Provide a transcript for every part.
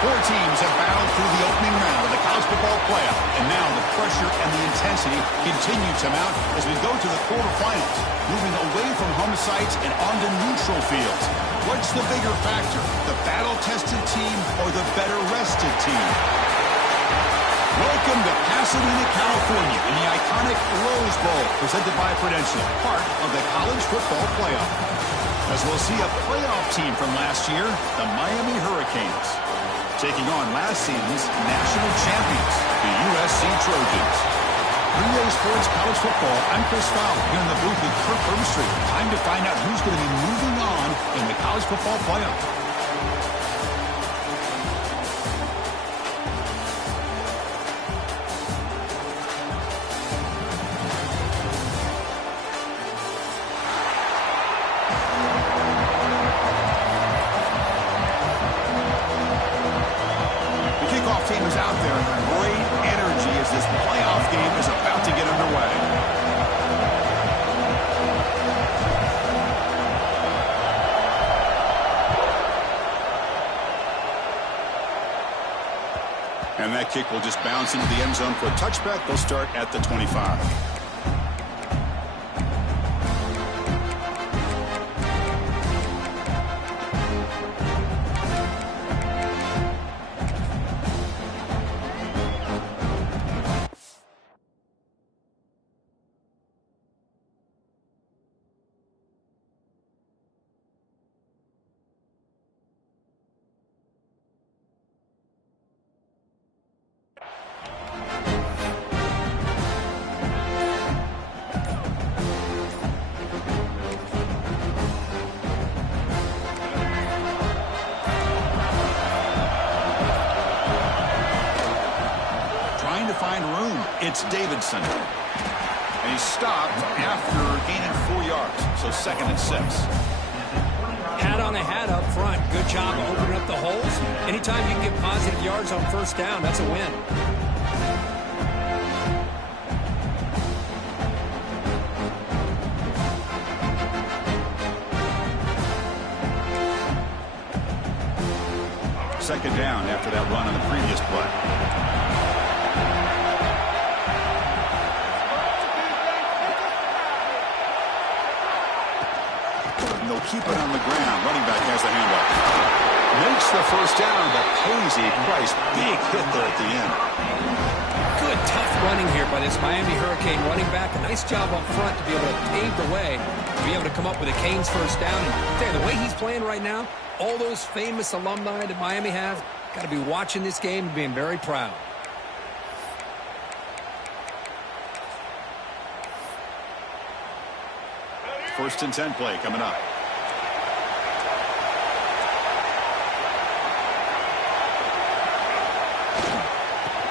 Four teams have battled through the opening round of the college football playoff, and now the pressure and the intensity continue to mount as we go to the quarterfinals, moving away from home sites and onto neutral fields. What's the bigger factor, the battle-tested team or the better-rested team? Welcome to Pasadena, California, in the iconic Rose Bowl, presented by Prudential, part of the college football playoff. As we'll see a playoff team from last year, the Miami Hurricanes, taking on last season's national champions, the USC Trojans. 3A Sports College Football, I'm Chris Fowler, here in the booth with Kirk Herbstreit. Time to find out who's going to be moving on in the college football playoff. Team is out there. Great energy as this playoff game is about to get underway. And that kick will just bounce into the end zone for a touchback. They'll start at the 25. Find room. It's Davidson. And he's stopped after gaining 4 yards. So 2nd and 6. Hat on a hat up front. Good job of opening up the holes. Anytime you can get positive yards on first down, that's a win. Second down after that run on the previous play. They'll keep it on the ground. Running back has the handoff. Makes the first down, but pays a price. Big hit there at the end. Good, tough running here by this Miami Hurricane running back. A nice job up front to be able to pave the way, to be able to come up with a Canes first down. And tell you, the way he's playing right now, all those famous alumni that Miami have, got to be watching this game and being very proud. First and 10 play coming up.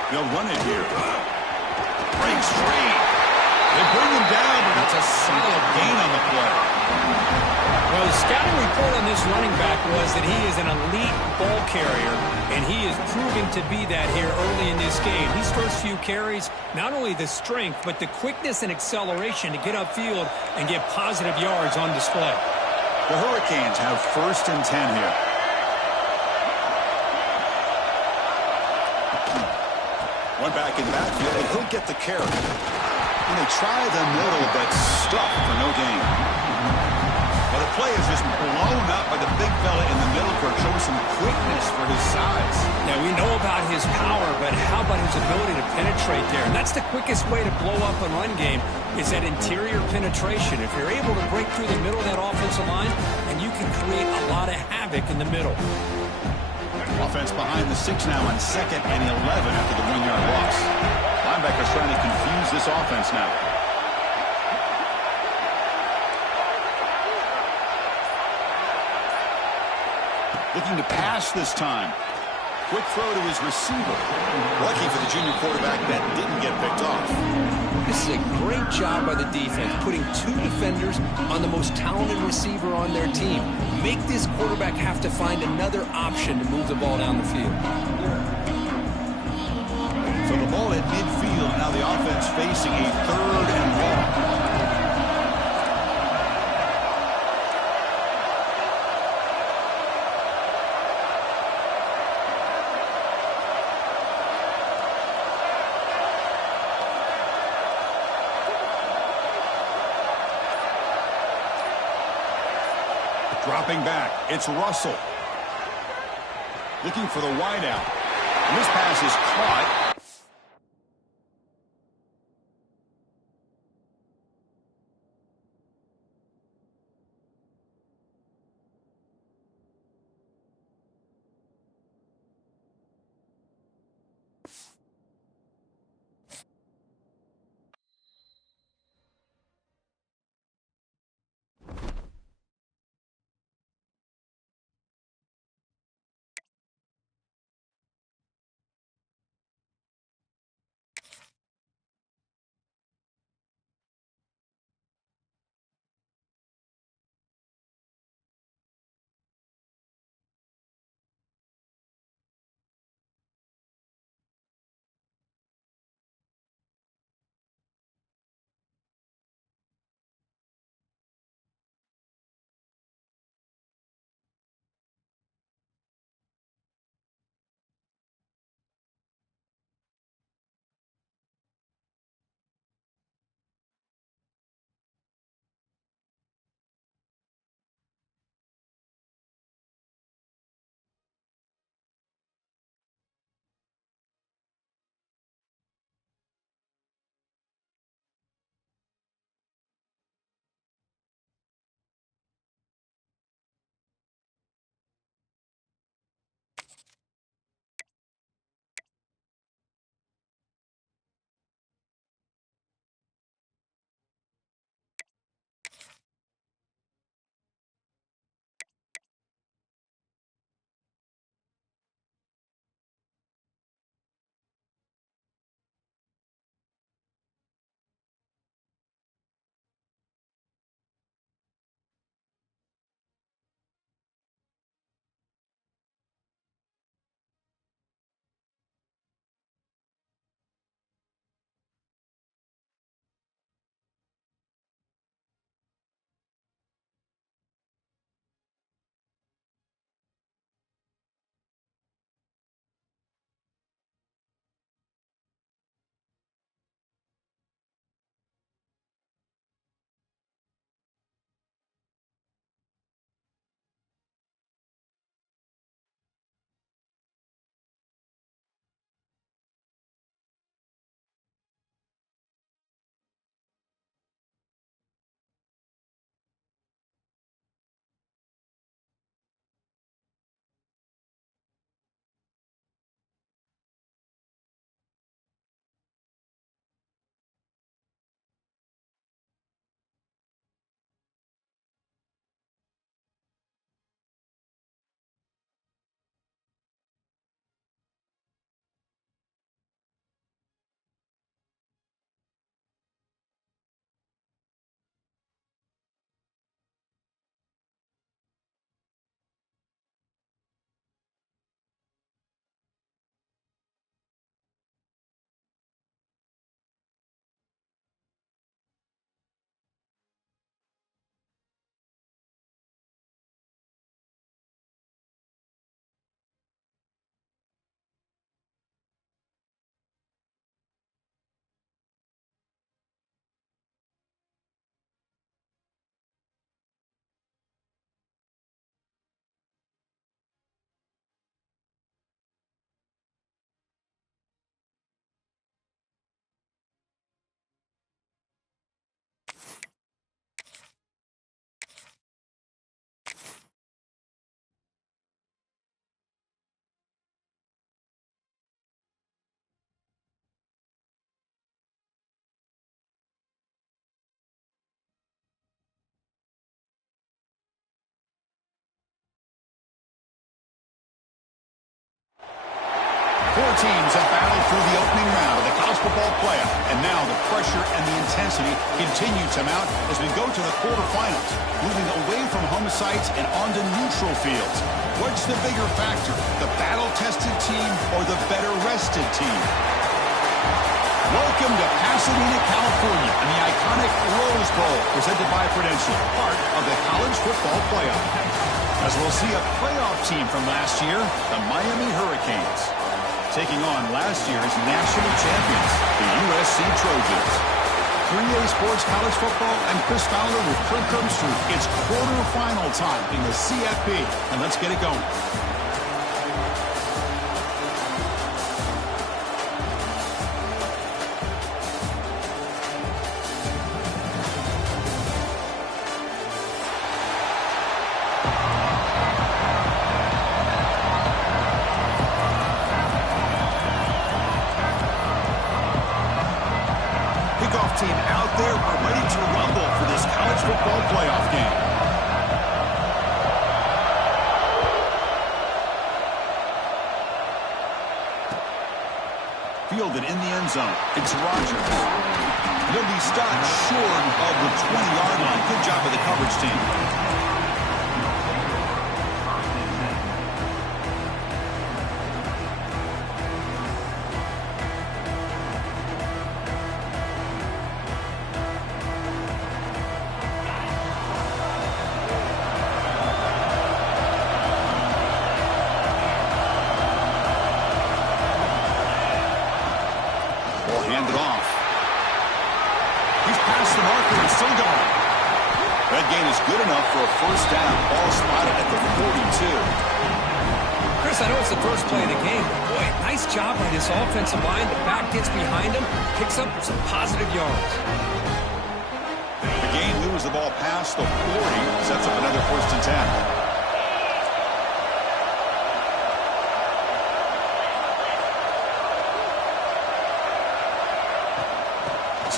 They'll run it here. Breaks free. They bring him down, but that's a solid gain on the play. Well, the scouting report on this running back was that he is an elite ball carrier, and he is proving to be that here early in this game. These first few carries, not only the strength, but the quickness and acceleration to get upfield and get positive yards on display. The Hurricanes have first and 10 here. One back in the backfield, and he'll get the carry. And they try the middle, but stuck for no gain. Well, the play is just blown up by the big fella in the middle for showing some quickness for his size. Now, we know about his power, but how about his ability to penetrate there? And that's the quickest way to blow up a run game, is that interior penetration. If you're able to break through the middle of that offensive line, and you can create a lot of havoc in the middle. Offense behind the 6 now on 2nd and 11 after the 1-yard loss. Linebackers trying to confuse this offense now. Looking to pass this time. Quick throw to his receiver. Lucky for the junior quarterback that didn't get picked off. This is a great job by the defense, putting 2 defenders on the most talented receiver on their team. Make this quarterback have to find another option to move the ball down the field. So the ball at midfield, now the offense facing a 3rd and long. Dropping back, it's Russell. Looking for the wide out. And this pass is caught. Four teams have battled through the opening round of the college football playoff, and now the pressure and the intensity continue to mount as we go to the quarterfinals, moving away from home sites and onto neutral fields. What's the bigger factor, the battle-tested team or the better-rested team? Welcome to Pasadena, California, and the iconic Rose Bowl, presented by Prudential, part of the college football playoff. As we'll see a playoff team from last year, the Miami Hurricanes, taking on last year's national champions, the USC Trojans. 3A Sports College Football and Chris Fowler with Kirk Herbstreit. It's quarterfinal time in the CFP, and let's get it going. Team out there ready to rumble for this college football playoff game. Fielded in the end zone. It's Rogers. He'll be stopped short of the 20-yard line. Good job of the coverage team. Hand it off. He's past the marker and still going. That gain is good enough for a first down. Ball spotted at the 42. Chris, I know it's the first play of the game, but boy, nice job by this offensive line. The back gets behind him, picks up some positive yards. The gain moves the ball past the 40, sets up another first and 10.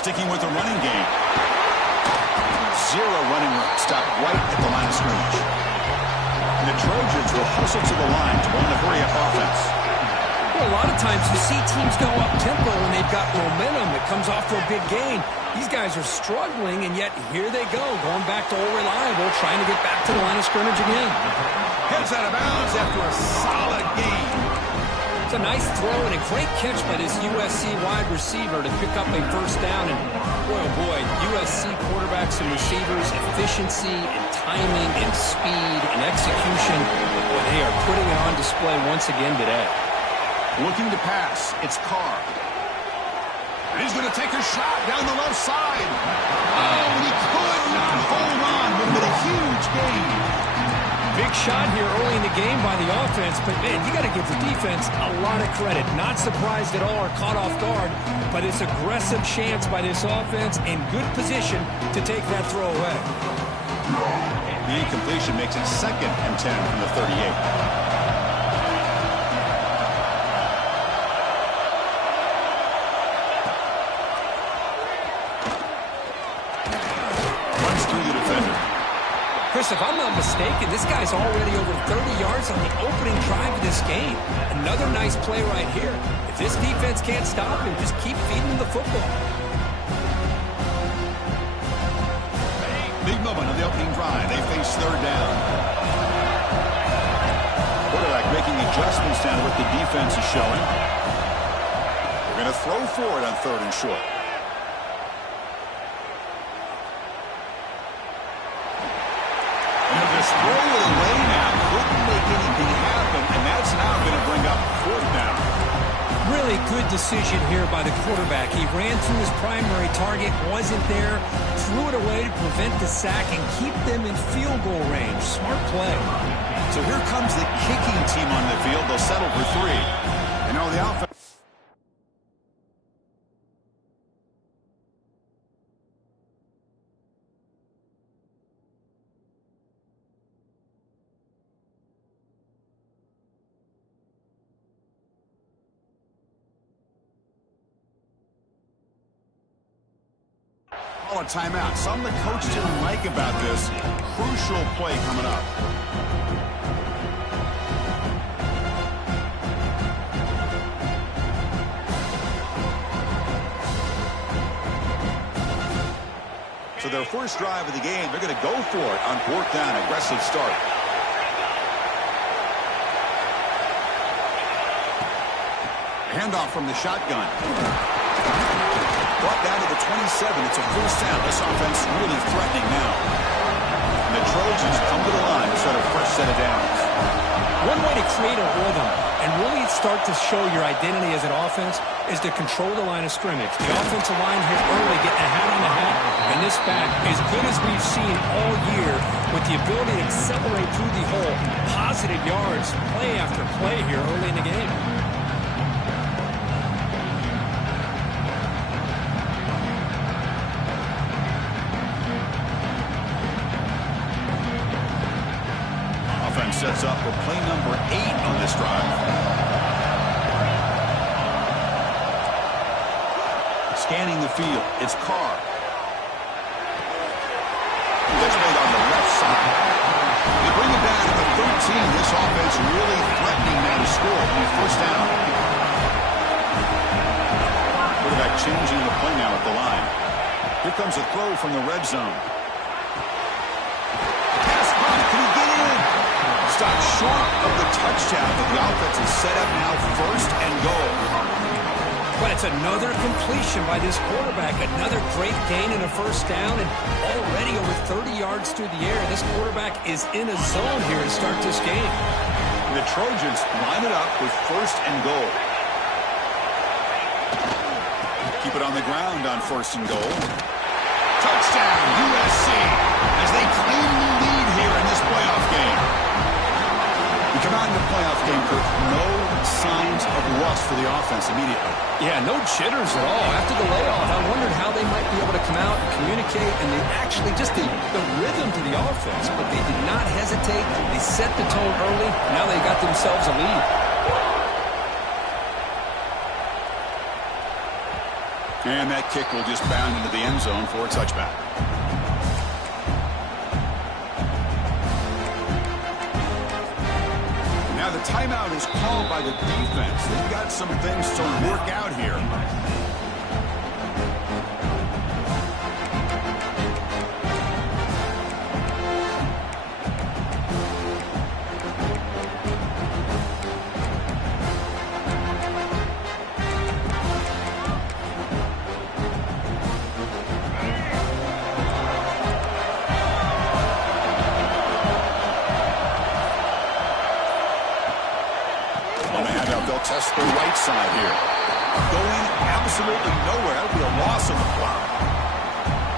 Sticking with the running game. Zero running room. Stop right at the line of scrimmage. And the Trojans will hustle to the line to run the hurry-up offense. Well, a lot of times you see teams go up-tempo when they've got momentum that comes off for a big gain. These guys are struggling, and yet here they go, going back to old reliable, trying to get back to the line of scrimmage again. Heads out of bounds after a solid gain. It's a nice throw and a great catch by this USC wide receiver to pick up a first down. And boy, oh boy, USC quarterbacks and receivers, efficiency and timing and speed and execution. Boy, they are putting it on display once again today. Looking to pass, it's Carr. And he's going to take a shot down the left side. Oh, he could not hold on. Would have been a huge gain. Big shot here early in the game by the offense, but man, you got to give the defense a lot of credit. Not surprised at all or caught off guard, but it's aggressive chance by this offense in good position to take that throw away. The incompletion makes it 2nd and 10 from the 38. Chris, if I'm not mistaken, this guy's already over 30 yards on the opening drive of this game. Another nice play right here. If this defense can't stop him, just keep feeding him the football. Big moment on the opening drive. They face third down. Quarterback making adjustments down to what the defense is showing. They're going to throw for it on 3rd and short. Throw it away now. Couldn't make anything happen, and that's now going to bring up 4th down. Really good decision here by the quarterback. He ran through his primary target, wasn't there, threw it away to prevent the sack and keep them in field goal range. Smart play. So here comes the kicking team on the field. They'll settle for 3. You know, the offense. A timeout. Something the coach didn't like about this. Crucial play coming up. So their first drive of the game, they're going to go for it on 4th down. Aggressive start. Handoff from the shotgun. Brought down to the 27. It's a first down. This offense really threatening now. And the Trojans come to the line to start a fresh set of downs. One way to create a rhythm and really start to show your identity as an offense is to control the line of scrimmage. The offensive line here early getting a hat on the hat, and this back, as good as we've seen all year, with the ability to accelerate through the hole, positive yards, play after play here early in the game. Offense sets up for play number 8 on this drive. Scanning the field, it's Carr. That's made on the left side. They bring it down to the 13. This offense really threatening now to score on first down. Quarterback changing the play now at the line. Here comes a throw from the red zone. Pass run, can he get in? Stopped short of the touchdown, but the offense is set up now first and goal. But it's another completion by this quarterback. Another great gain in a first down, and already over 30 yards through the air. This quarterback is in a zone here to start this game. The Trojans line it up with first and goal. Keep it on the ground on first and goal. Touchdown, USC, as they claim the lead here in this playoff game. We come out in the playoff game with no signs of rust for the offense immediately. Yeah, no jitters at all. After the layoff, I wondered how they might be able to come out and communicate, and they actually just the rhythm to the offense, but they did not hesitate. They set the tone early. Now they got themselves a lead. And that kick will just bound into the end zone for a touchback. Now the timeout is called by the defense. They've got some things to work out here. Test the right side here. Going absolutely nowhere. That would be a loss of the plot.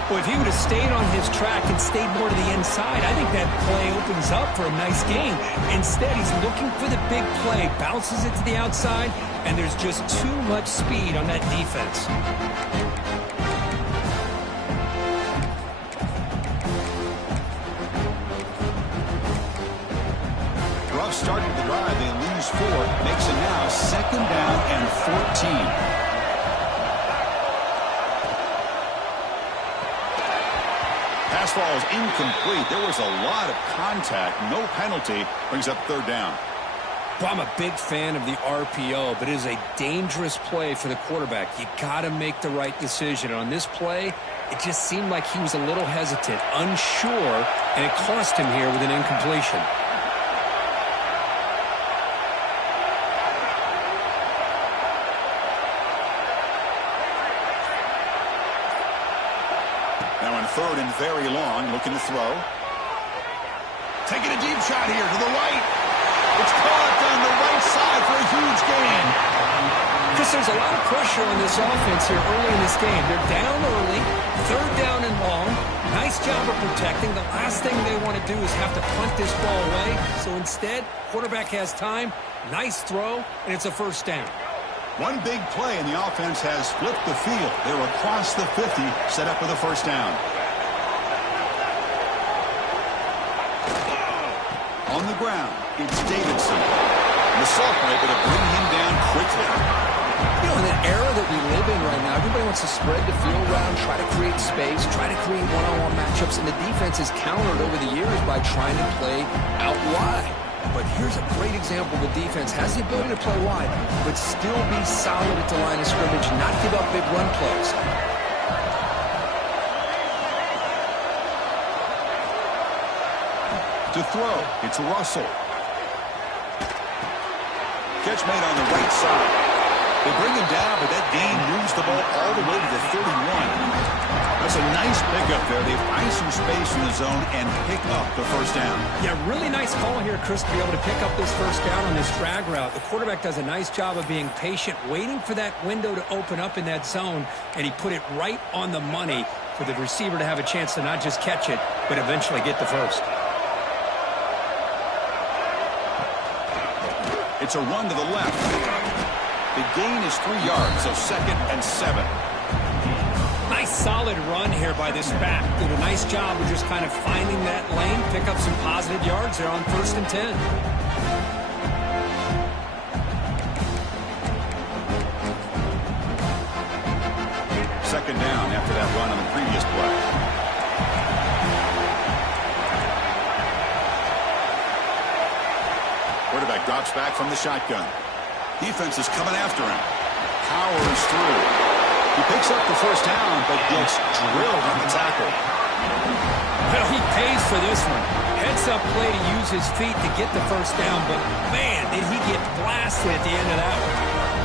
Well, if he would have stayed on his track and stayed more to the inside, I think that play opens up for a nice game. Instead, he's looking for the big play, bounces it to the outside, and there's just too much speed on that defense. Starting the drive, they lose 4. Makes it now 2nd down and 14. Pass ball is incomplete. There was a lot of contact. No penalty. Brings up 3rd down. Well, I'm a big fan of the RPO, but it is a dangerous play for the quarterback. You got to make the right decision. On this play, it just seemed like he was a little hesitant, unsure, and it cost him here with an incompletion. Now in 3rd and very long, looking to throw. Taking a deep shot here to the right. It's caught on the right side for a huge gain. Because there's a lot of pressure on this offense here early in this game. They're down early, 3rd down and long. Nice job of protecting. The last thing they want to do is have to punt this ball away. So instead, quarterback has time. Nice throw, and it's a first down. One big play, and the offense has flipped the field. They're across the 50, set up with a first down. On the ground, it's Davidson. The sophomore able to bring him down quickly. You know, in an era that we live in right now, everybody wants to spread the field around, try to create space, try to create one-on-one matchups, and the defense has countered over the years by trying to play out wide. But here's a great example. The defense has the ability to play wide, but still be solid at the line of scrimmage, not give up big run plays. To throw, it's Russell. Catch made on the right side. They bring him down, but that gain moves the ball all the way to the 31. That's a nice pickup there. They find some space in the zone and pick up the first down. Yeah, really nice call here, Chris, to be able to pick up this first down on this drag route. The quarterback does a nice job of being patient, waiting for that window to open up in that zone, and he put it right on the money for the receiver to have a chance to not just catch it, but eventually get the first. It's a run to the left. The gain is 3 yards, so 2nd and 7. Nice solid run here by this back. Did a nice job of just kind of finding that lane, pick up some positive yards there on 1st and 10. Second down after that run on the previous play. Quarterback drops back from the shotgun. Defense is coming after him. Powers through. He picks up the first down, but gets drilled on the tackle. Well, he pays for this one. Heads-up play to use his feet to get the first down, but, man, did he get blasted at the end of that one.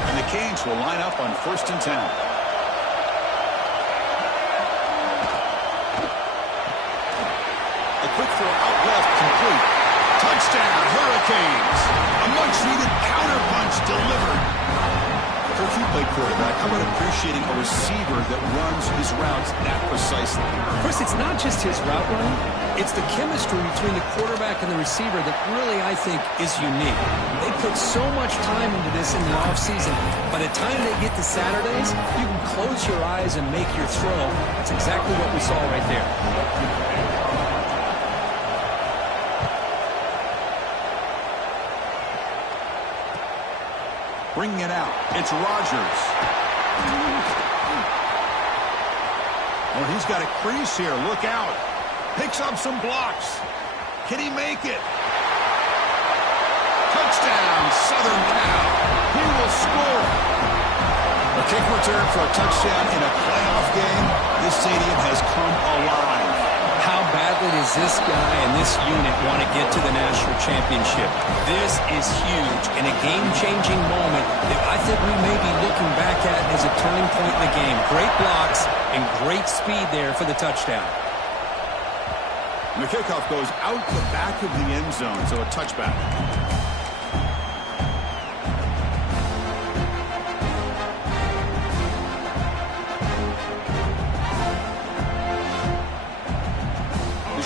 And the Canes will line up on 1st and 10. A quick throw out left, complete. Touchdown, Hurricanes. A much-needed counter-punch delivered. Coach, you play quarterback. How about appreciating a receiver that runs his routes that precisely? Chris, it's not just his route running. It's the chemistry between the quarterback and the receiver that really, I think, is unique. They put so much time into this in the offseason. By the time they get to Saturdays, you can close your eyes and make your throw. That's exactly what we saw right there. Bringing it out. It's Rodgers. Oh, he's got a crease here. Look out. Picks up some blocks. Can he make it? Touchdown, Southern Cal. He will score. A kick return for a touchdown in a playoff game. This stadium has come alive. How badly does this guy and this unit want to get to the national championship? This is huge and a game-changing moment that I think we may be looking back at as a turning point in the game. Great blocks and great speed there for the touchdown. And the kickoff goes out the back of the end zone, so a touchback.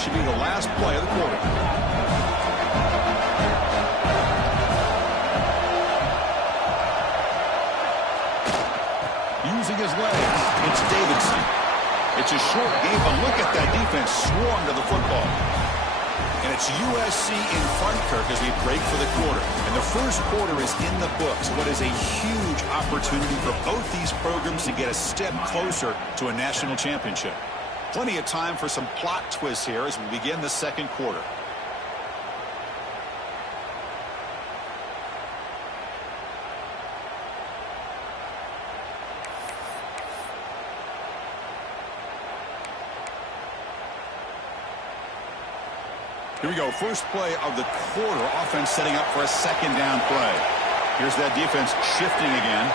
Should be the last play of the quarter. Using his legs, it's Davidson. It's a short game, but look at that defense swarm to the football. And it's USC in front, Kirk, as we break for the quarter. And the first quarter is in the books. What is a huge opportunity for both these programs to get a step closer to a national championship. Plenty of time for some plot twists here as we begin the second quarter. Here we go. First play of the quarter. Offense setting up for a second down play. Here's that defense shifting again.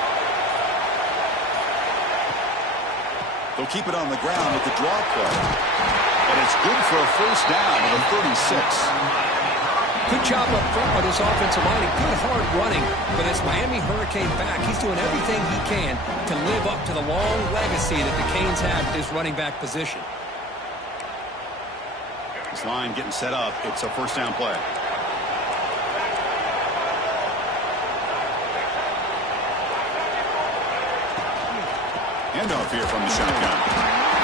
They'll keep it on the ground with the draw play. And it's good for a first down at the 36. Good job up front by this offensive line and good hard running for this Miami Hurricane back. He's doing everything he can to live up to the long legacy that the Canes have at this running back position. This line getting set up. It's a first down play. Handoff here from the shotgun.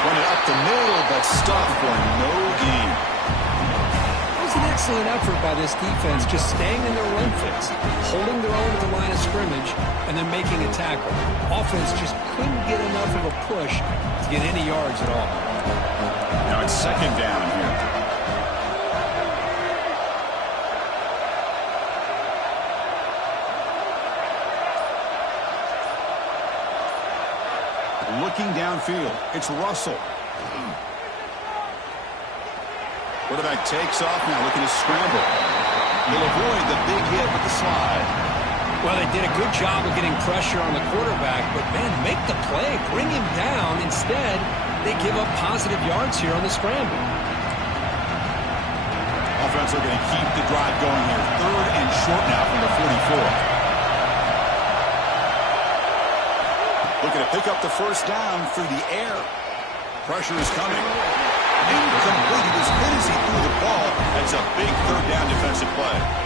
Run it up the middle, but stopped for no gain. It was an excellent effort by this defense, just staying in their run fix, holding their own at the line of scrimmage, and then making a tackle. Offense just couldn't get enough of a push to get any yards at all. Now it's second down here. Looking downfield, it's Russell. Quarterback takes off now, looking to scramble. He'll avoid the big hit with the slide. Well, they did a good job of getting pressure on the quarterback, but, man, make the play. Bring him down. Instead, they give up positive yards here on the scramble. Offense looking to keep the drive going here. 3rd and short now from the 44. Looking to pick up the first down through the air. Pressure is coming. Incomplete. He was good as he threw the ball. That's a big 3rd down defensive play.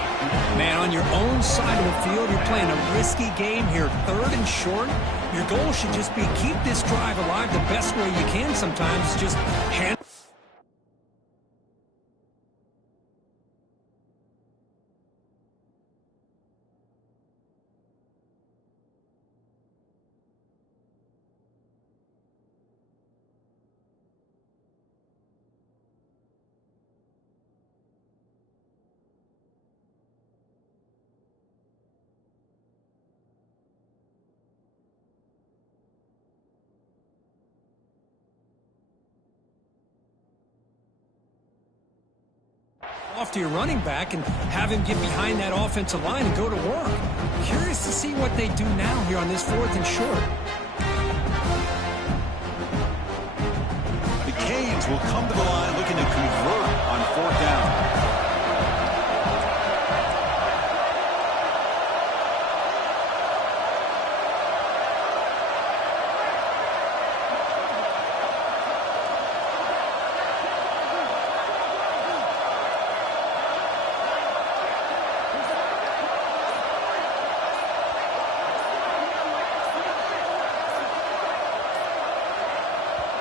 Man, on your own side of the field, you're playing a risky game here. 3rd and short. Your goal should just be keep this drive alive the best way you can sometimes. Just hand. Off to your running back and have him get behind that offensive line and go to work. Curious to see what they do now here on this 4th and short. The Canes will come to the line looking to convert on 4th down.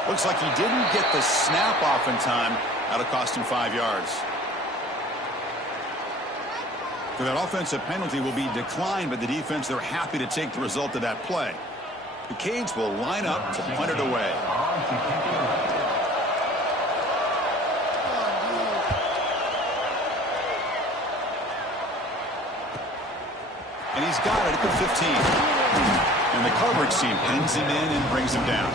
Looks like he didn't get the snap off in time. That'll cost him 5 yards. So that offensive penalty will be declined by the defense. They're happy to take the result of that play. The Canes will line up to punt it away. And he's got it at the 15. And the coverage team pins him in and brings him down.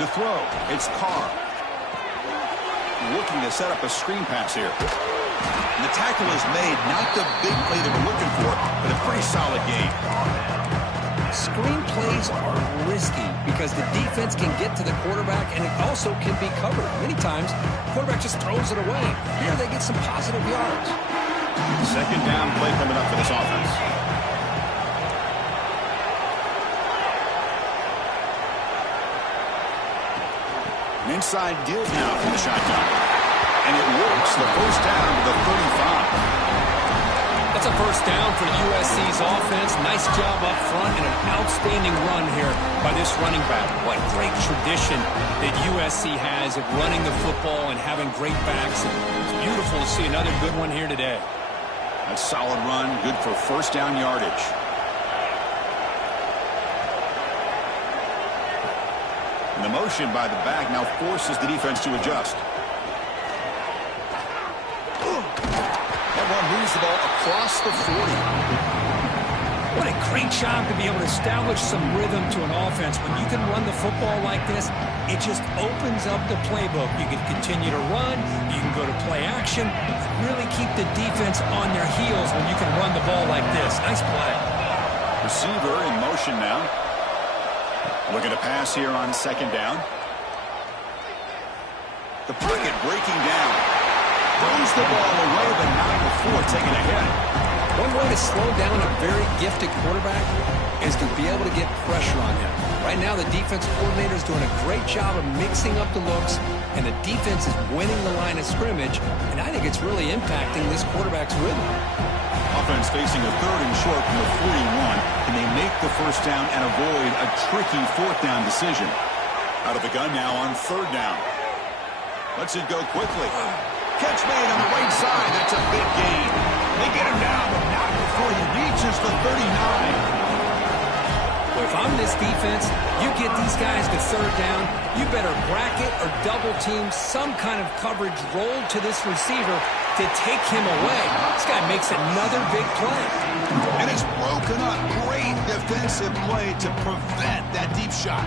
To throw, it's Carr. Looking to set up a screen pass here. And the tackle is made. Not the big play they were looking for, but a pretty solid game. Screen plays are risky because the defense can get to the quarterback and it also can be covered. Many times, the quarterback just throws it away. Here they get some positive yards. 2nd down play coming up for this offense. Inside deal now from the shotgun. And it works. The first down to the 35. That's a first down for USC's offense. Nice job up front and an outstanding run here by this running back. What great tradition that USC has of running the football and having great backs. And it's beautiful to see another good one here today. A solid run, good for first down yardage. And the motion by the back now forces the defense to adjust. That one moves the ball across the 40. What a great job to be able to establish some rhythm to an offense. When you can run the football like this, it just opens up the playbook. You can continue to run. You can go to play action. Really keep the defense on their heels when you can run the ball like this. Nice play. Receiver in motion now. Looking to pass here on 2nd down. The pocket breaking down. Throws the ball away, but not before taking a hit. One way to slow down a very gifted quarterback is to be able to get pressure on him. Right now, the defense coordinator is doing a great job of mixing up the looks, and the defense is winning the line of scrimmage, and I think it's really impacting this quarterback's rhythm. Offense facing a 3rd and short from the 41. Can they make the first down and avoid a tricky 4th down decision? Out of the gun now on 3rd down. Lets it go quickly. Catch made on the right side. That's a big gain. They get him down, but not before he reaches the 39. Well, if I'm this defense, you get guys to third down, you better bracket or double team some kind of coverage rolled to this receiver to take him away. This guy makes another big play. And it's broken up. Great defensive play to prevent that deep shot.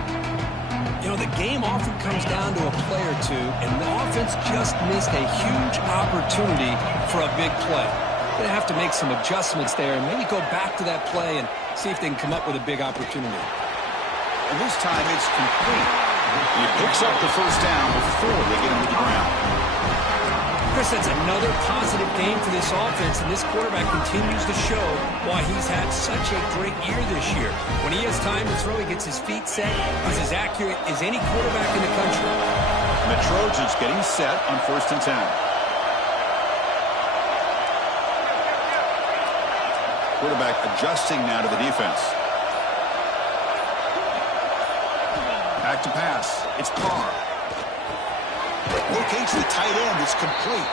You know, the game often comes down to a play or two, and the offense just missed a huge opportunity for a big play. They have to make some adjustments there and maybe go back to that play and see if they can come up with a big opportunity. And this time it's complete. He picks up the first down before they get him to the ground. Chris, that's another positive game for this offense, and this quarterback continues to show why he's had such a great year this year. When he has time to throw, he gets his feet set. He's as accurate as any quarterback in the country. The Trojans getting set on 1st and 10. Quarterback adjusting now to the defense. Back to pass. It's Carr. Locates the tight end. It's complete.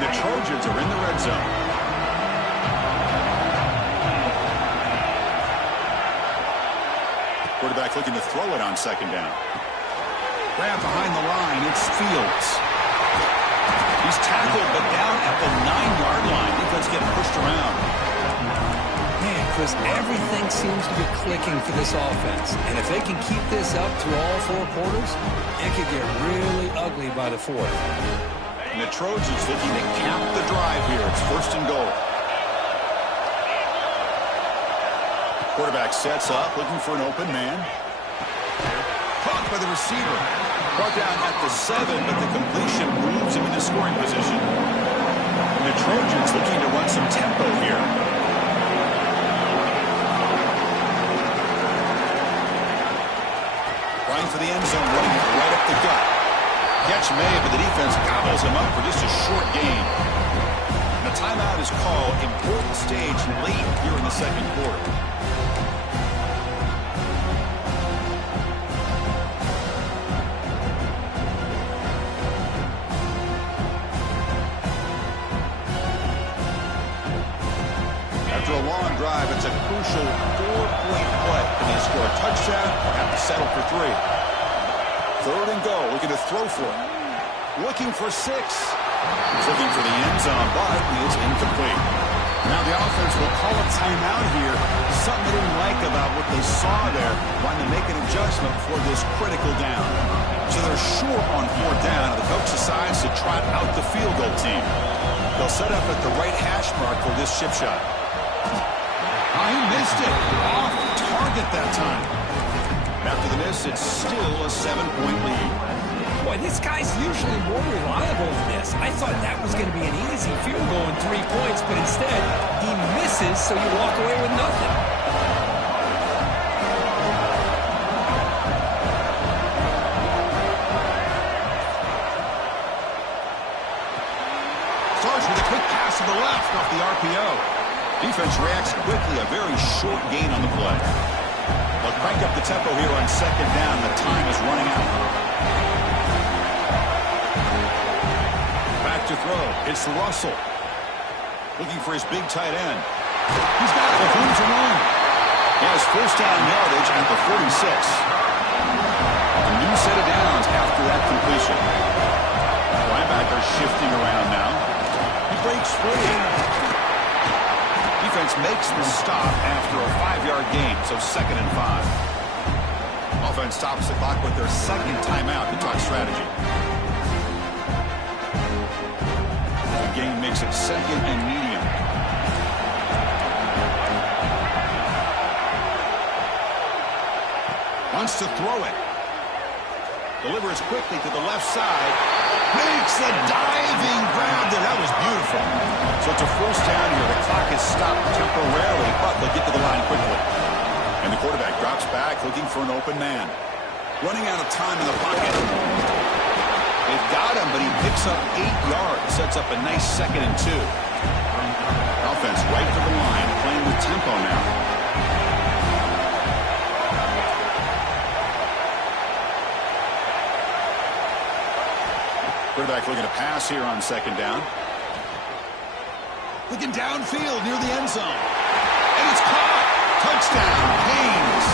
The Trojans are in the red zone. Quarterback looking to throw it on 2nd down. Grab behind the line. It's Fields. He's tackled, but down at the 9-yard line. Defense getting pushed around. Man, Chris, everything seems to be clicking for this offense. And if they can keep this up through all 4 quarters, it could get really ugly by the 4th. And the Trojans looking to cap the drive here. It's 1st and goal. Quarterback sets up, looking for an open man. Caught by the receiver. Brought down at the 7, but the completion moves him into scoring position. And the Trojans looking to run some tempo here. Running for the end zone, running it right up the gut. Catch made, but the defense gobbles him up for just a short gain. And a timeout is called. Important stage late here in the 2nd quarter. After a long drive, it's a crucial 4-point play. Can they score a touchdown or have to settle for 3? 3rd and goal, looking to throw for it. Looking for 6. He's looking for the end zone, but he is incomplete. Now the offense will call a timeout here. Something they didn't like about what they saw there. Wanting to make an adjustment for this critical down. So they're short on 4th down, and the coach decides to trot out the field goal team. They'll set up at the right hash mark for this chip shot. Oh, he missed it. Off target that time. After the miss, it's still a 7-point lead. Boy, this guy's usually more reliable than this. I thought that was going to be an easy field goal in 3 points, but instead, he misses, so you walk away with nothing. Starts with a quick pass to the left off the RPO. Defense reacts quickly, a very short gain on the play. They'll crank up the tempo here on 2nd down. The time is running out. Back to throw. It's Russell. Looking for his big tight end. He's got it. Room to run. He has 1st down yardage at the 46. A new set of downs after that completion. Linebacker shifting around now. He breaks free. Defense makes the stop after a 5-yard gain, so 2nd and 5. Offense stops the clock with their 2nd timeout to talk strategy. The game makes it 2nd and medium. Wants to throw it. Delivers quickly to the left side. Makes the diving grab there. That was beautiful. So it's a 1st down here. The clock is stopped temporarily, but they'll get to the line quickly. And the quarterback drops back, looking for an open man. Running out of time in the pocket. They've got him, but he picks up 8 yards. Sets up a nice 2nd and 2. Offense right to the line, playing with tempo now. Quarterback looking to pass here on second down. Looking downfield near the end zone. And it's caught. Touchdown, Canes.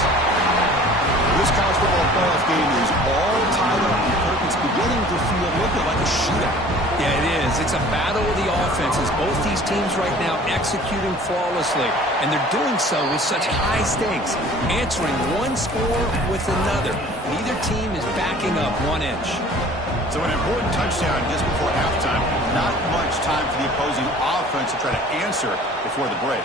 This college football playoff game is all tied up. It's beginning to feel a little bit like a shootout. Yeah, it is. It's a battle of the offenses. Both these teams right now executing flawlessly, and they're doing so with such high stakes, answering one score with another. Neither team is backing up 1 inch. So an important touchdown just before halftime. Not much time for the opposing offense to try to answer before the break.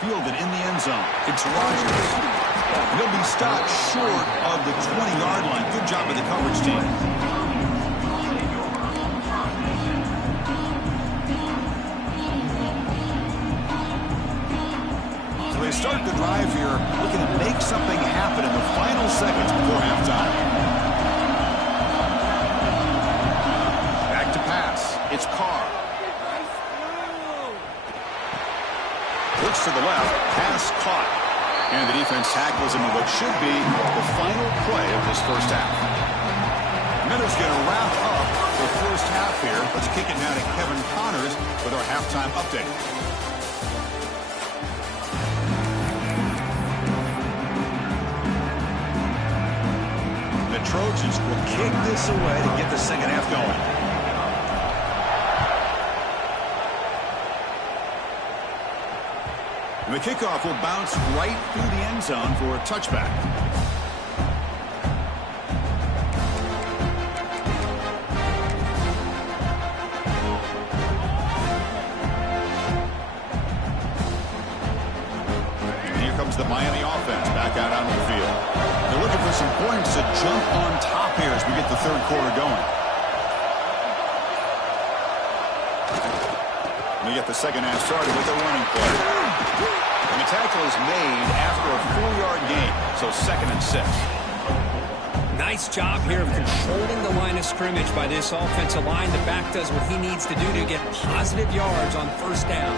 Fielded in the end zone. It's Rodgers. And he'll be stopped short of the 20-yard line. Good job by the coverage team. So they start the drive here, looking to make something happen in the final seconds before halftime. Back to pass. It's Carr. Looks to the left. Pass caught. And the defense tackles him in what should be the final play of this first half. Miller's going to wrap up the first half here. Let's kick it now to Kevin Connors with our halftime update. The Trojans will kick this away to get the second half going. The kickoff will bounce right through the end zone for a touchback. And here comes the Miami offense back out onto the field. They're looking for some points to jump on top here as we get the third quarter going. We get the second half started with a running play. And the tackle is made after a 4-yard gain, so 2nd and 6. Nice job here of controlling the line of scrimmage by this offensive line. The back does what he needs to do to get positive yards on first down.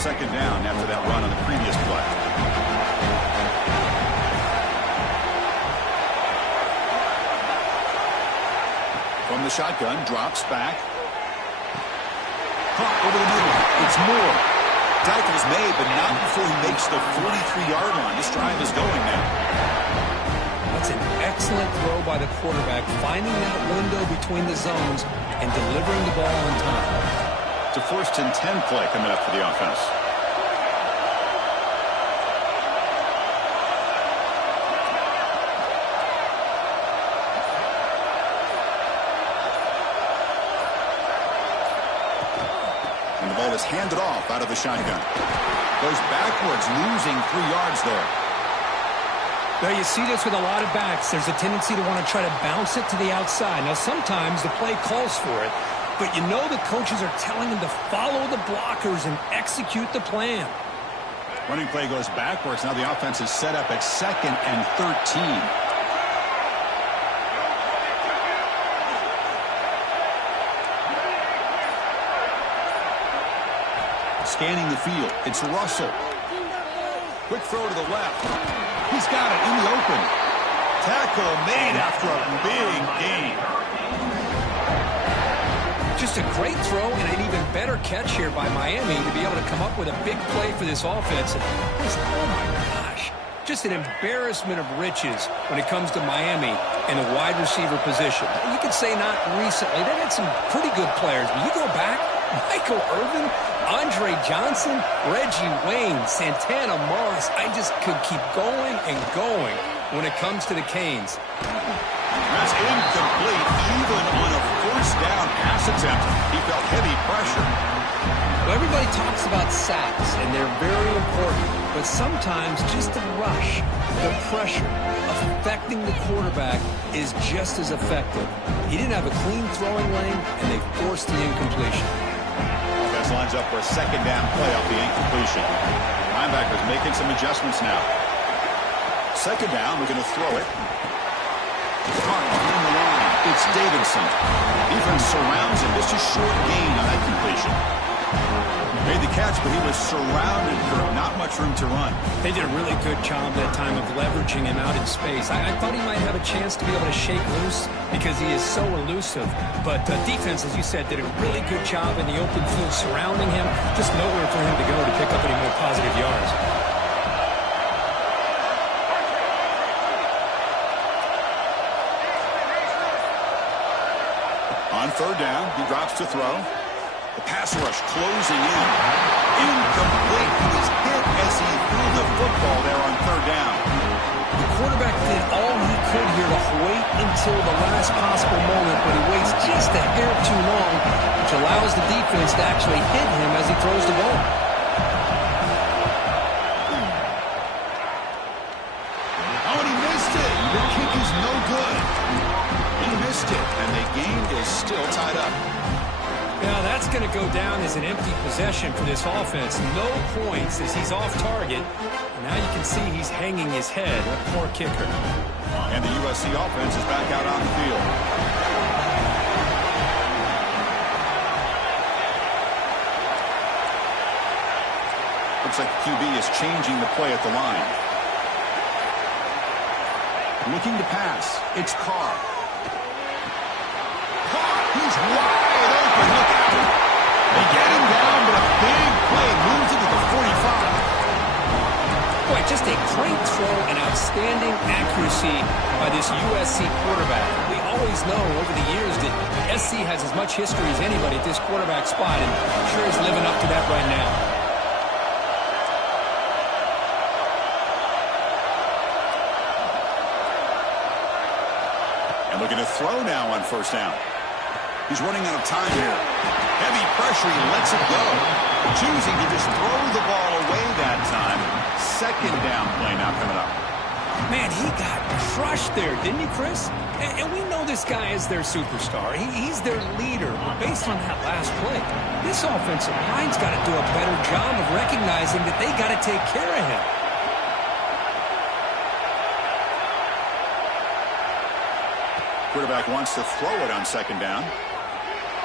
2nd down after that run on the previous play. From the shotgun, drops back. Caught over the middle. It's Moore. Tackle's made, but not before he makes the 43-yard line. This drive is going now. That's an excellent throw by the quarterback, finding that window between the zones and delivering the ball on time. It's a 1st and 10 play coming up for the offense. And the ball is handed off out of the shotgun. Goes backwards, losing 3 yards there. Now you see this with a lot of backs. There's a tendency to want to try to bounce it to the outside. Now sometimes the play calls for it, but you know the coaches are telling them to follow the blockers and execute the plan. Running play goes backwards. Now the offense is set up at 2nd and 13. Scanning the field. It's Russell. Quick throw to the left. He's got it in the open. Tackle made after a big gain. Just a great throw and an even better catch here by Miami to be able to come up with a big play for this offense. And oh my gosh, just an embarrassment of riches when it comes to Miami and the wide receiver position. You could say not recently. They had some pretty good players, but you go back, Michael Irvin, Andre Johnson, Reggie Wayne, Santana Moss. I just could keep going and going when it comes to the Canes. That's incomplete. Even on a 1st down pass attempt, he felt heavy pressure. Well, everybody talks about sacks, and they're very important. But sometimes just the rush, the pressure, affecting the quarterback is just as effective. He didn't have a clean throwing lane, and they forced the incompletion. Offense lines up for a 2nd down play off the incompletion. Linebackers making some adjustments now. 2nd down, we're going to throw it. Caught behind the line. It's Davidson. Defense surrounds him. Just a short gain on that completion. made the catch, but he was surrounded for not much room to run. They did a really good job that time of leveraging him out in space. I thought he might have a chance to be able to shake loose because he is so elusive. But defense, as you said, did a really good job in the open field surrounding him. Just nowhere for him to go to pick up any more positive yards. On third down, he drops to throw. The pass rush closing in. Incomplete. He was hit as he threw the football there on third down. The quarterback did all he could here to wait until the last possible moment, but he waits just a hair too long, which allows the defense to actually hit him as he throws the ball. Oh, and he missed it. The kick is no good. He missed it, and the game is still tied up. Now that's going to go down as an empty possession for this offense. No points as he's off target. And now you can see he's hanging his head. A poor kicker. And the USC offense is back out on the field. Looks like the QB is changing the play at the line. Looking to pass. It's Carr. He's wide open. Look out. They get him down, but a big play moves into the 45. Boy, just a great throw and outstanding accuracy by this USC quarterback. We always know over the years that SC has as much history as anybody at this quarterback spot, and sure is living up to that right now. And looking to throw now on first down. He's running out of time here. Heavy pressure, he lets it go. Choosing to just throw the ball away that time. Second down play now coming up. Man, he got crushed there, didn't he, Chris? And we know this guy is their superstar. He's their leader. But based on that last play, this offensive line's got to do a better job of recognizing that they got to take care of him. Quarterback wants to throw it on second down.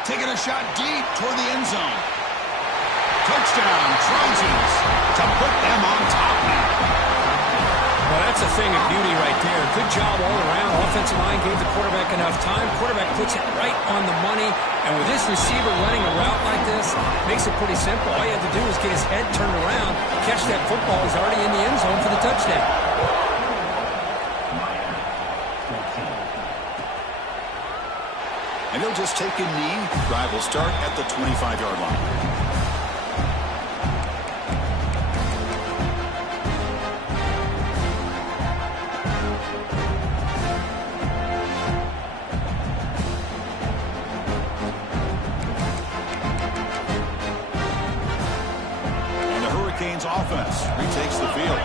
Taking a shot deep toward the end zone. Touchdown, Trojans, to put them on top now. Well, that's a thing of beauty right there. Good job all around. Offensive line gave the quarterback enough time. Quarterback puts it right on the money. And with this receiver running a route like this, makes it pretty simple. All you have to do is get his head turned around, catch that football. He's already in the end zone for the touchdown. And he'll just take a knee. Drive will start at the 25-yard line. And the Hurricanes offense retakes the field.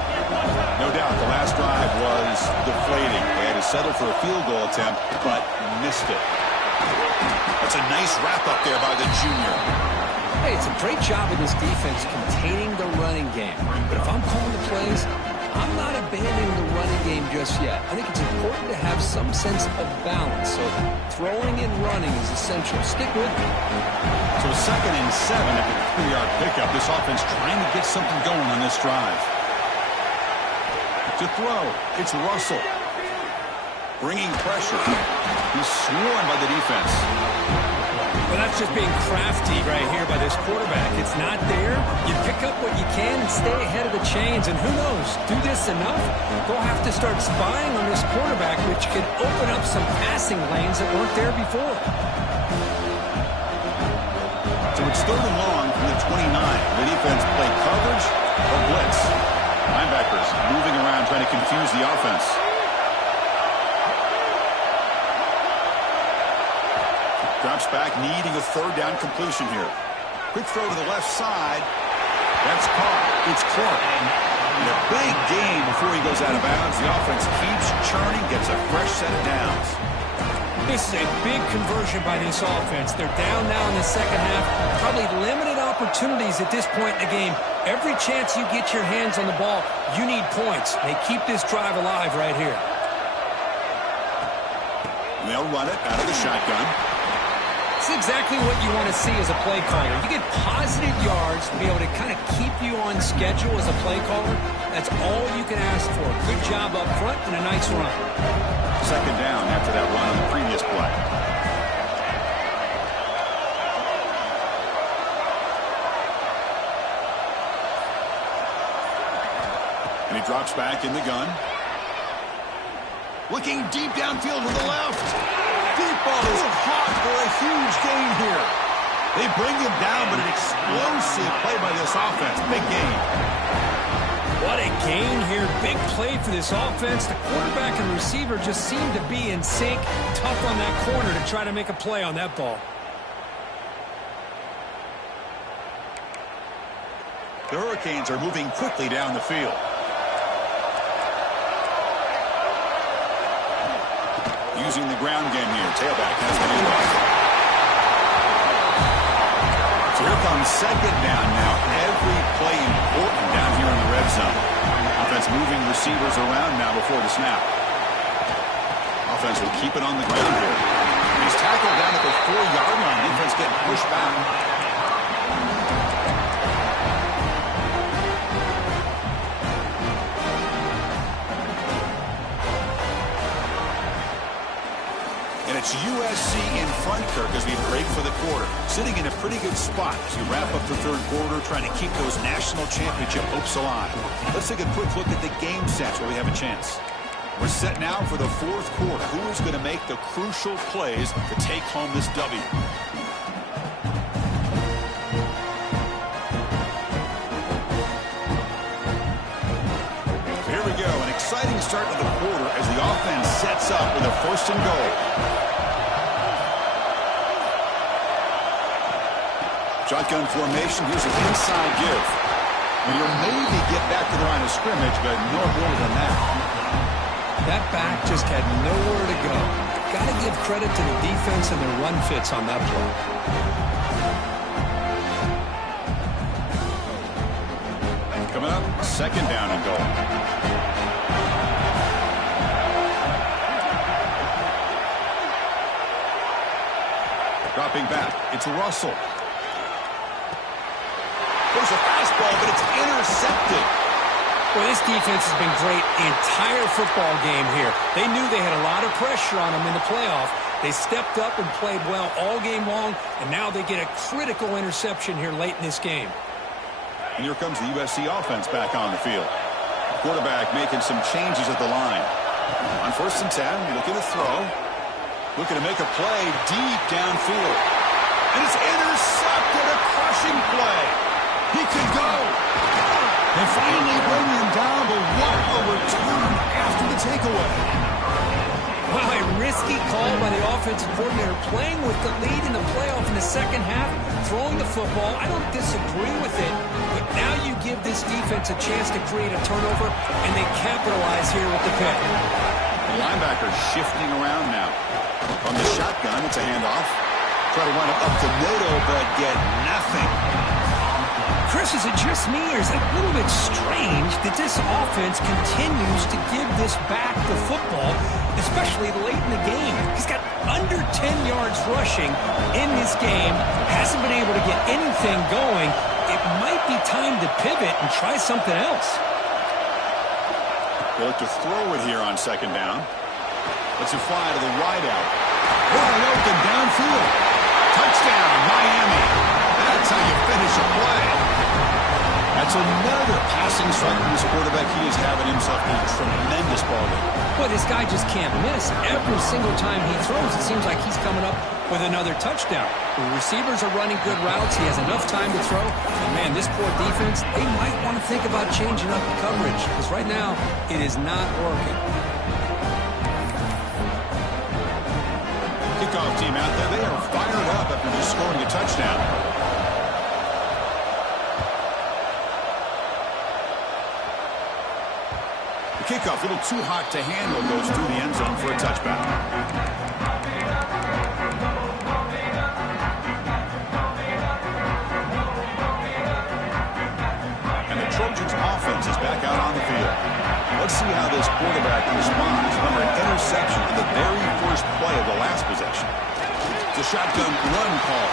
No doubt the last drive was deflating. They had to settle for a field goal attempt, but missed it. That's a nice wrap-up there by the junior. Hey, it's a great job of this defense containing the running game. But if I'm calling the plays, I'm not abandoning the running game just yet. I think it's important to have some sense of balance. So throwing and running is essential. Stick with me. So 2nd and 7 at the 3-yard pickup. This offense trying to get something going on this drive. To throw, it's Russell. Bringing pressure. He's swarmed by the defense. Well, that's just being crafty right here by this quarterback. It's not there. You pick up what you can and stay ahead of the chains. And who knows, do this enough, they'll have to start spying on this quarterback, which could open up some passing lanes that weren't there before. So it's 3rd and long from the 29. The defense played coverage or blitz. Linebackers moving around trying to confuse the offense. Drops back, needing a 3rd down completion here. Quick throw to the left side. That's caught. It's Clark. And a big gain before he goes out of bounds. The offense keeps churning, gets a fresh set of downs. This is a big conversion by this offense. They're down now in the second half. Probably limited opportunities at this point in the game. Every chance you get your hands on the ball, you need points. They keep this drive alive right here. And they'll run it out of the shotgun. It's exactly what you want to see as a play caller. You get positive yards to be able to you on schedule as a play caller, that's all you can ask for. Good job up front and a nice run. Second down after that run on the previous play. And he drops back in the gun. Looking deep downfield to the left. Deep ball is caught for a huge gain here. They bring him down, but an explosive play by this offense. Big gain. What a gain here. Big play for this offense. The quarterback and receiver just seem to be in sync. Tough on that corner to try to make a play on that ball. The Hurricanes are moving quickly down the field. Using the ground game here. Tailback has the handoff. So here comes second down now. Every play important down here in the red zone. Offense moving receivers around now before the snap. Offense will keep it on the ground here. He's tackled down at the 4-yard line. Defense getting pushed back. It's USC in front, Kirk, as we break for the quarter. Sitting in a pretty good spot as we wrap up the third quarter, trying to keep those national championship hopes alive. Let's take a quick look at the game sets where we have a chance. We're set now for the fourth quarter. Who is going to make the crucial plays to take home this W? Here we go. An exciting start to the quarter as the offense sets up with a 1st and goal. Shotgun formation. Here's an inside give. You'll maybe get back to the line of scrimmage, but no more than that. That back just had nowhere to go. Got to give credit to the defense and their run fits on that play. Coming up, second down and goal. Dropping back, it's Russell. There's a fastball, but it's intercepted. Well, this defense has been great the entire football game here. They knew they had a lot of pressure on them in the playoff. They stepped up and played well all game long, and now they get a critical interception here late in this game. And here comes the USC offense back on the field. The quarterback making some changes at the line. On 1st and 10, looking to throw. Looking to make a play deep downfield. And it's intercepted, a crushing play. He could go. They finally bring him down, but what a return after the takeaway. Wow, a risky call by the offensive coordinator, playing with the lead in the playoff in the second half, throwing the football. I don't disagree with it, but now you give this defense a chance to create a turnover, and they capitalize here with the pick. The linebacker shifting around now. From the shotgun, it's a handoff. Try to run it up to Noto, but get nothing. Chris, is it just me, or is it a little bit strange that this offense continues to give this back the football, especially late in the game? He's got under 10 yards rushing in this game, hasn't been able to get anything going. It might be time to pivot and try something else. They look to throw it here on second down. Let's it fly to the wideout. Wide open downfield. Touchdown, Miami. That's how you finish a play. That's another passing strike from this quarterback. He is having himself a tremendous ball game. Well, this guy just can't miss. Every single time he throws, it seems like he's coming up with another touchdown. The receivers are running good routes. He has enough time to throw. And, man, this poor defense, they might want to think about changing up the coverage, because right now it is not working. Kickoff team out there. They are fired up after just scoring a touchdown. Kickoff, a little too hot to handle, goes through the end zone for a touchback. And the Trojans' offense is back out on the field. Let's see how this quarterback responds. Remember, an interception on the very first play of the last possession. It's a shotgun run call.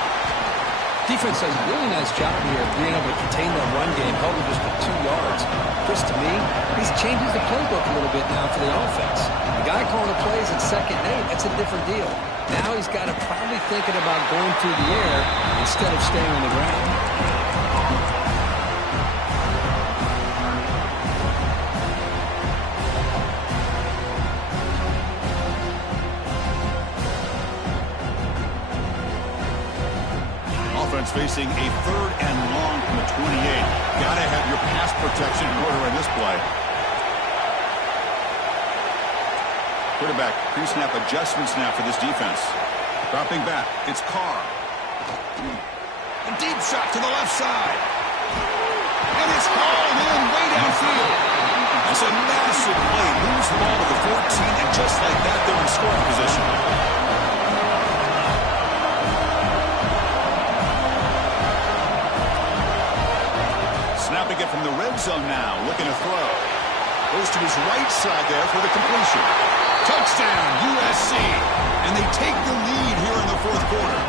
Defense does a really nice job here of being able to contain that run game, held him just for 2 yards. Chris, to me, he changes the playbook a little bit now for the offense. The guy calling the plays at 2nd and 8, that's a different deal. Now he's got to probably thinking about going through the air instead of staying on the ground. Facing a 3rd and long from the 28. Gotta have your pass protection in order in this play. Quarterback pre-snap adjustments now for this defense. Dropping back, it's Carr. A deep shot to the left side. And it's hauled in way downfield. That's a massive play. Moves the ball to the 14, and just like that, they're in scoring position. Snapping it from the red zone now, looking to throw. Goes to his right side there for the completion. Touchdown, USC. And they take the lead here in the 4th quarter.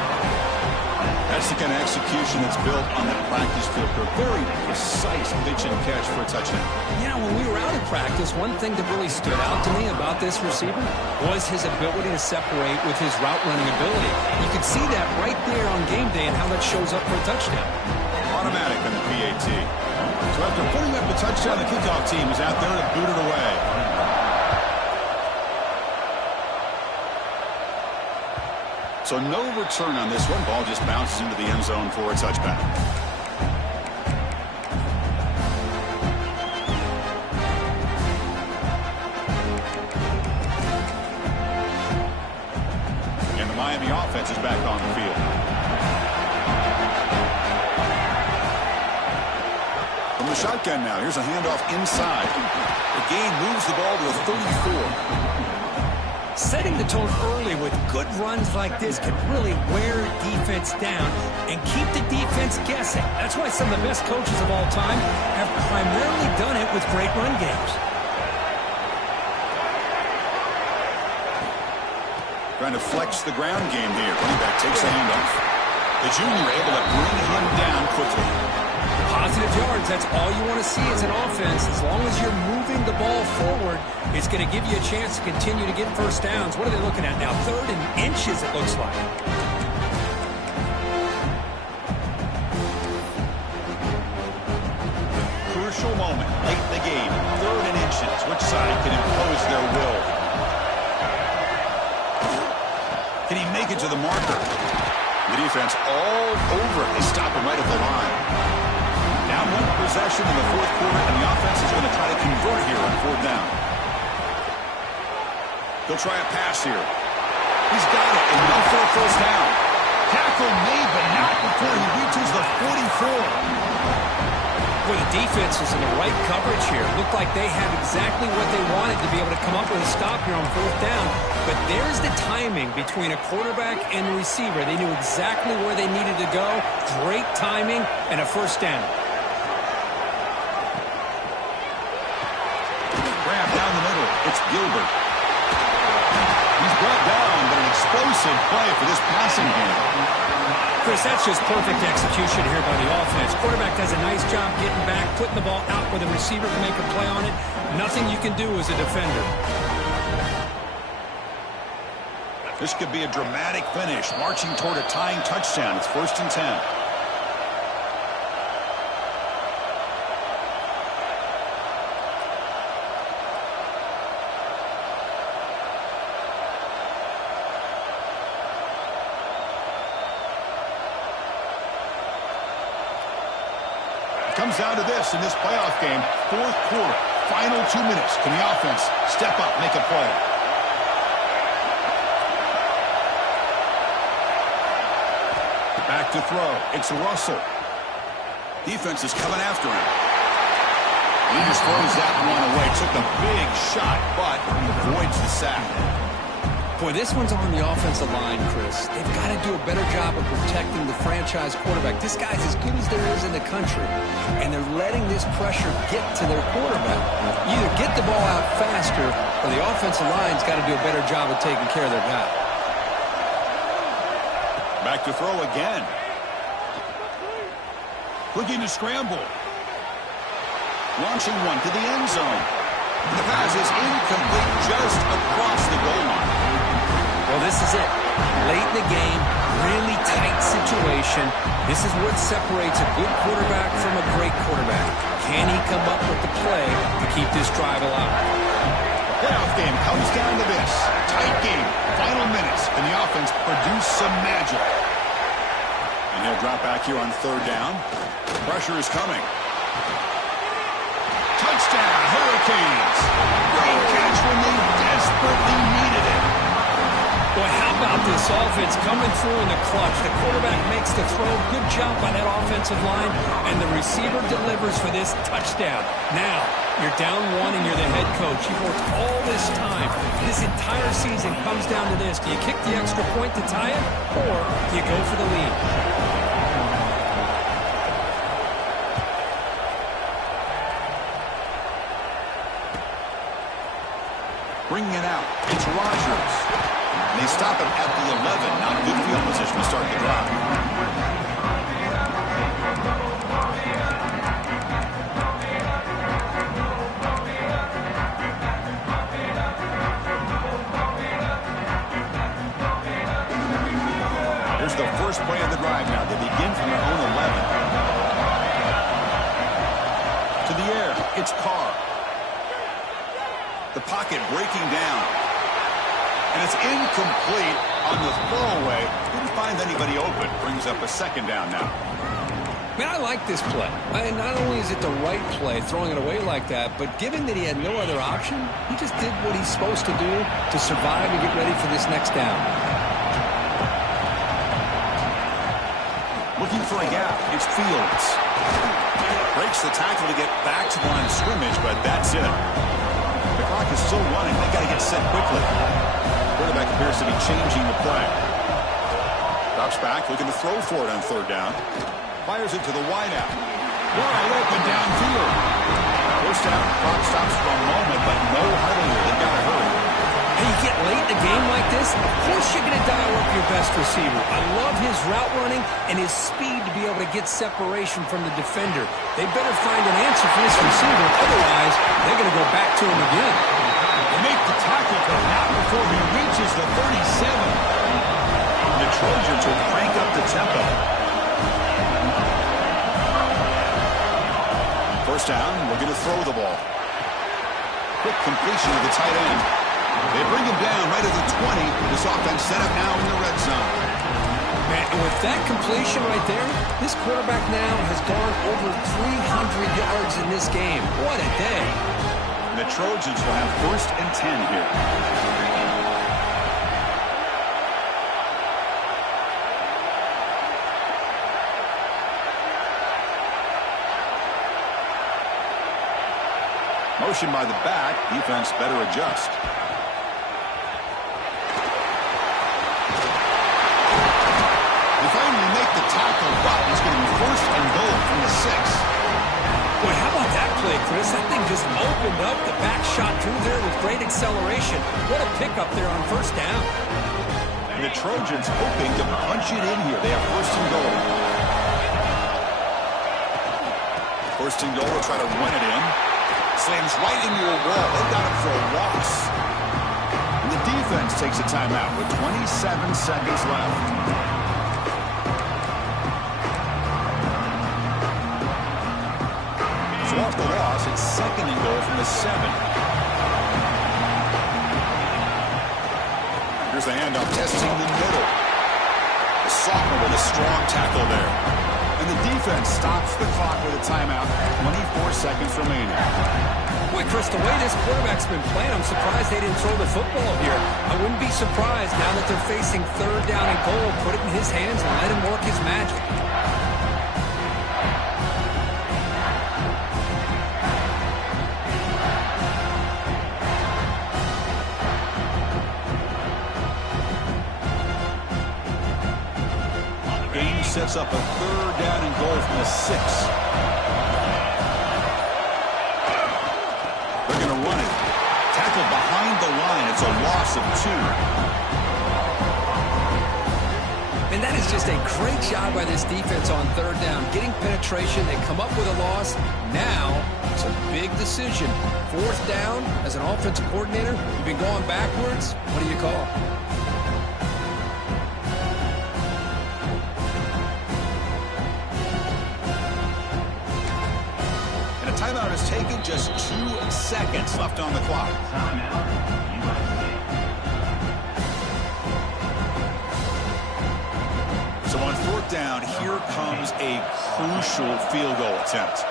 That's the kind of execution that's built on that practice field. A very precise pitch and catch for a touchdown. Yeah, when we were out of practice, one thing that really stood out to me about this receiver was his ability to separate with his route running ability. You can see that right there on game day and how that shows up for a touchdown. Automatic on the PAT. So after putting up the touchdown, the kickoff team is out there to boot it away. So no return on this one. Ball just bounces into the end zone for a touchback. And the Miami offense is back on the field. From the shotgun now, here's a handoff inside. The gain moves the ball to a 34. Setting the tone early with good runs like this can really wear defense down and keep the defense guessing. That's why some of the best coaches of all time have primarily done it with great run games. Trying to flex the ground game here. Running back takes the handoff. The junior able to bring him down quickly. Positive yards, that's all you want to see as an offense. As long as you're moving the ball forward, it's going to give you a chance to continue to get first downs. What are they looking at now? 3rd and inches, it looks like. Crucial moment late in the game. 3rd and inches. Which side can impose their will? Can he make it to the marker? The defense all over it. They stop him right at the line. Now 1 possession in the 4th quarter, and the offense is going to try to convert here on 4th down. They'll try a pass here. He's got it, and no for a first down. Tackle made, but not before he reaches the 44. Well, the defense is in the right coverage here. Looked like they have exactly what they wanted to be able to come up with a stop here on 4th down. But there's the timing between a quarterback and the receiver. They knew exactly where they needed to go. Great timing and a first down. Grab down the middle. It's Gilbert. He's brought down, but an explosive play for this passing game. Chris, that's just perfect execution here by the offense. Quarterback does a nice job getting back, putting the ball out where the receiver can make a play on it. Nothing you can do as a defender. This could be a dramatic finish, marching toward a tying touchdown. It's 1st and 10. Comes down to this in this playoff game. 4th quarter, final 2 minutes. Can the offense step up, make a play? Back to throw. It's Russell. Defense is coming after him. He just throws that one away. Took a big shot, but avoids the sack. Boy, this one's on the offensive line, Chris. They've got to do a better job of protecting the franchise quarterback. This guy's as good as there is in the country, and they're letting this pressure get to their quarterback. You either get the ball out faster, or the offensive line's got to do a better job of taking care of their guy. Back to throw again. Looking to scramble. Launching one to the end zone. The pass is incomplete just across the goal line. Well, this is it. Late in the game, really tight situation. This is what separates a good quarterback from a great quarterback. Can he come up with the play to keep this drive alive? Playoff game comes down to this. Tight game. Final minutes. And the offense produce some magic. And he'll drop back here on third down. Pressure is coming. Touchdown, Hurricanes. Great catch when they desperately needed it. Boy, how about this offense coming through in the clutch? The quarterback makes the throw. Good job by that offensive line. And the receiver delivers for this touchdown. Now, you're down one and you're the head coach. You've worked all this time. This entire season comes down to this. Do you kick the extra point to tie it, or do you go for the lead? Bringing it out. It's Rodgers. And they stop him at the 11. Not good field position to start the drive. Here's the first play of the drive now. They begin from their own 11. To the air. It's Carr. The pocket breaking down. And it's incomplete on the throwaway. Didn't find anybody open. Brings up a second down now. Man, I like this play. Not only is it the right play, throwing it away like that, but given that he had no other option, he just did what he's supposed to do to survive and get ready for this next down. Looking for a gap. It's Fields. Breaks the tackle to get back to the line of scrimmage, but that's it. The clock is still running. They got to get set quickly. Quarterback appears to be changing the play. Drops back, looking to throw for it on third down. Fires it to the wideout. Wide open downfield. First down, clock stops for a moment, but no huddle here. They've got to hurry. Hey, you get late in a game like this, of course you're going to dial up your best receiver. I love his route running and his speed to be able to get separation from the defender. They better find an answer for this receiver. Otherwise, they're going to go back to him again. They make the tackle, but not before he reaches the 37. The Trojans will crank up the tempo. First down, we're going to throw the ball. Quick completion of the tight end. They bring him down right at the 20. This offense set up now in the red zone. Man, and with that completion right there, this quarterback now has gone over 300 yards in this game. What a day. And the Trojans will have first and 10 here. Motion by the back. Defense better adjust. They finally make the tackle, but it's going to be first and goal from the 6. Boy, how about that play, Chris? That thing just opened up. The back shot through there with great acceleration. What a pickup there on first down. And the Trojans hoping to punch it in here. They have first and goal. First and goal, will try to run it in. Slams right into a wall. They got him for a loss. And the defense takes a timeout with 27 seconds left. So off the loss, it's second and goal from the 7. Here's the handoff, testing the middle. The sophomore with a strong tackle there. And the defense stops the clock with a timeout. 24 seconds remaining. Boy, Chris, the way this quarterback's been playing, I'm surprised they didn't throw the football here. I wouldn't be surprised now that they're facing third down and goal. Put it in his hands and let him work his magic. Sets up a third down and goal from the 6. They're going to run it. Tackle behind the line. It's a loss of 2. And that is just a great job by this defense on third down. Getting penetration, they come up with a loss. Now, it's a big decision. Fourth down, as an offensive coordinator, you've been going backwards. What do you call? And a timeout is taken, just 2 seconds left on the clock. So on fourth down, here comes a crucial field goal attempt.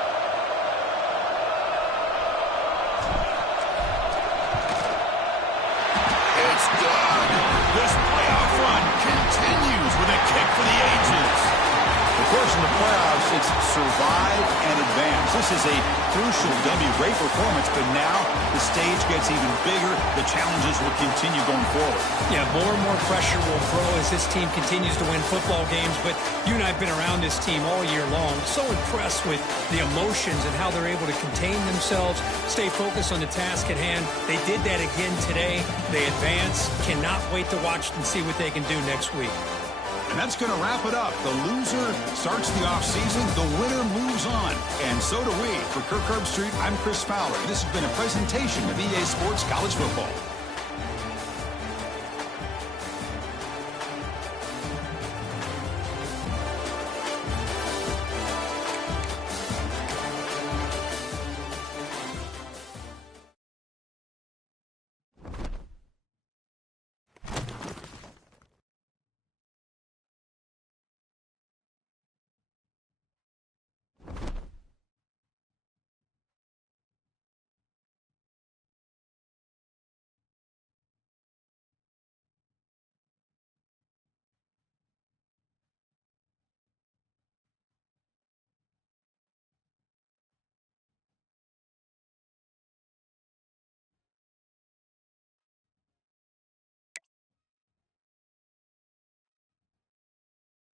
It's good. This playoff run continues with a kick for the ages. Of course, in the playoffs, it's survive and advance. This is a crucial W. Great performance, but now the stage gets even bigger. The challenges will continue going forward. Yeah, more and more pressure will grow as this team continues to win football games. But you and I have been around this team all year long. So impressed with the emotions and how they're able to contain themselves, stay focused on the task at hand. They did that again today. They advance. Cannot wait to watch and see what they can do next week. And that's going to wrap it up. The loser starts the offseason. The winner moves on. And so do we. For Kirk Herbstreit, I'm Chris Fowler. This has been a presentation of EA Sports College Football.